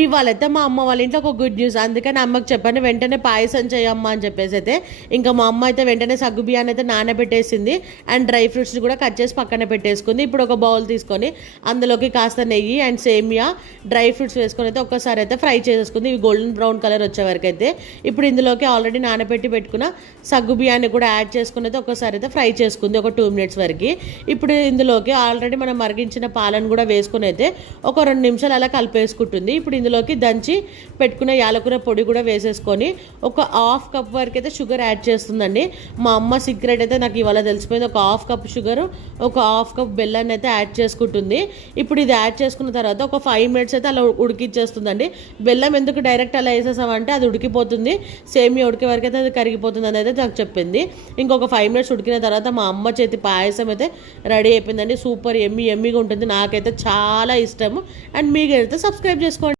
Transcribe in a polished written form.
ఇవాళైతే మా అమ్మ వాళ్ళ ఇంట్లో ఒక గుడ్ న్యూస్, అందుకని అమ్మకి చెప్పాను వెంటనే పాయసం చేయమ్మా అని చెప్పేసి అయితే ఇంకా మా అమ్మ అయితే వెంటనే సగ్గు బియ్యాన్ని అయితే నానబెట్టేసింది అండ్ డ్రై ఫ్రూట్స్ని కూడా కట్ చేసి పక్కన పెట్టేసుకుంది. ఇప్పుడు ఒక బౌల్ తీసుకొని అందులోకి కాస్త నెయ్యి అండ్ సేమియా డ్రై ఫ్రూట్స్ వేసుకొని అయితే ఒక్కసారి అయితే ఫ్రై చేసేసుకుంది. ఇవి గోల్డెన్ బ్రౌన్ కలర్ వచ్చే వరకు అయితే ఇప్పుడు ఇందులోకి ఆల్రెడీ నానబెట్టి పెట్టుకున్న సగ్గు బియ్యాన్ని కూడా యాడ్ చేసుకుని అయితే ఒక్కసారి అయితే ఫ్రై చేసుకుంది ఒక 2 minutes వరకు. ఇప్పుడు ఇందులోకి ఆల్రెడీ మనం మరిగించిన పాలను కూడా వేసుకుని అయితే ఒక 2 నిమిషాలు అలా కలిపేసుకుంటుంది. ఇప్పుడు ఇందులోకి దంచి పెట్టుకున్న యాలకుల పొడి కూడా వేసేసుకొని ఒక 1/2 కప్ వరకు అయితే షుగర్ యాడ్ చేస్తుందండి. మా అమ్మ సీక్రెట్ అయితే నాకు ఇవాళ తెలిసిపోయింది. ఒక 1/2 కప్ షుగర్, ఒక 1/2 కప్ బెల్లాన్ని అయితే యాడ్ చేసుకుంటుంది. ఇప్పుడు ఇది యాడ్ చేసుకున్న తర్వాత ఒక 5 minutes అయితే అలా ఉడికిచ్చేస్తుందండి. బెల్లం ఎందుకు డైరెక్ట్ అలా వేసేసామంటే అది ఉడికిపోతుంది, సేమియా ఉడికే వరకు అయితే అది కరిగిపోతుంది అని అయితే నాకు చెప్పింది. ఇంకొక 5 minutes ఉడికిన తర్వాత మా అమ్మ చేతి పాయసం అయితే రెడీ అయిపోయిందండి. సూపర్ ఎమ్మిగా ఉంటుంది, నాకైతే చాలా ఇష్టము. అండ్ మీకు అయితే సబ్స్క్రైబ్ చేసుకోండి.